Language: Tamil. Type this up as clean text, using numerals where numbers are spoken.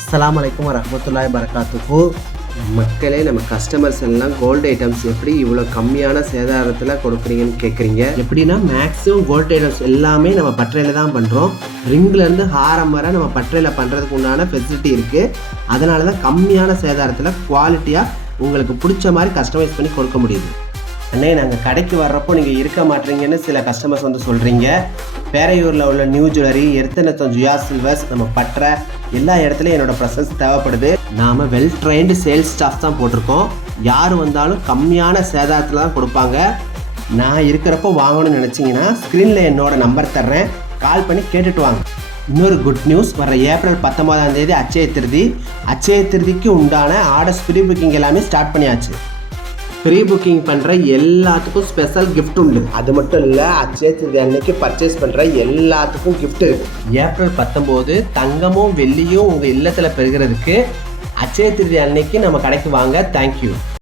அஸ்ஸலாமு அலைக்கும் வரஹ்மத்துல்லாஹி வரகாத்துஹு. மக்களே, நம்ம கஸ்டமர்ஸ் எல்லாம் கோல்டு ஐட்டம்ஸ் எப்படி இவ்வளோ கம்மியான சேதாரத்தில் கொடுக்குறீங்கன்னு கேட்குறீங்க. எப்படின்னா மேக்ஸிமம் கோல்டு ஐட்டம்ஸ் எல்லாமே நம்ம பட்டறையில் தான் பண்ணுறோம். ரிங்லேருந்து ஹாரம் வரை நம்ம பட்டறையில் பண்ணுறதுக்கு உண்டான ஃபெசிலிட்டி இருக்குது. அதனால தான் கம்மியான சேதாரத்தில் குவாலிட்டியாக உங்களுக்கு பிடிச்ச மாதிரி கஸ்டமைஸ் பண்ணி கொடுக்க முடியுது. அண்ணே, நாங்கள் கடைக்கு வர்றப்போ நீங்கள் இருக்க மாட்டீங்கன்னு சில கஸ்டமர்ஸ் வந்து சொல்கிறீங்க. பேரையூரில் உள்ள நியூ ஜுவல்லரி, எர்த்தநத்தம் ஜுயா சில்வர்ஸ், நம்ம பட்டறை எல்லா இடத்துலையும் என்னோடய ப்ரெசன்ஸ் தேவைப்படுது. நாம் வெல் ட்ரெயின்டு சேல்ஸ் ஸ்டாஃப் தான் போட்டிருக்கோம். யார் வந்தாலும் கம்மியான சேதாரத்தில் தான் கொடுப்பாங்க. நான் இருக்கிறப்போ வாங்கணும்னு நினச்சிங்கன்னா ஸ்க்ரீனில் என்னோடய நம்பர் தர்றேன், கால் பண்ணி கேட்டுட்டு வாங்க. இன்னொரு குட் நியூஸ், வர ஏப்ரல் 19 அட்சய திருதி. அட்சய திருதிக்கு உண்டான ஆர்டர்ஸ் ப்ரீ புக்கிங் எல்லாமே ஸ்டார்ட் பண்ணியாச்சு. ப்ரீ புக்கிங் பண்ணுற எல்லாத்துக்கும் ஸ்பெஷல் கிஃப்ட் உண்டு. அது மட்டும் இல்லை, அட்சய திருதி அன்னைக்கு பர்ச்சேஸ் பண்ணுற எல்லாத்துக்கும் கிஃப்ட் இருக்குது. ஏப்ரல் 19 தங்கமும் வெள்ளியும் உங்கள் இல்லத்தில் பெறுகிறதுக்கு அட்சய திருதி அன்னைக்கு நம்ம கடைக்கு வாங்க. தேங்க்யூ.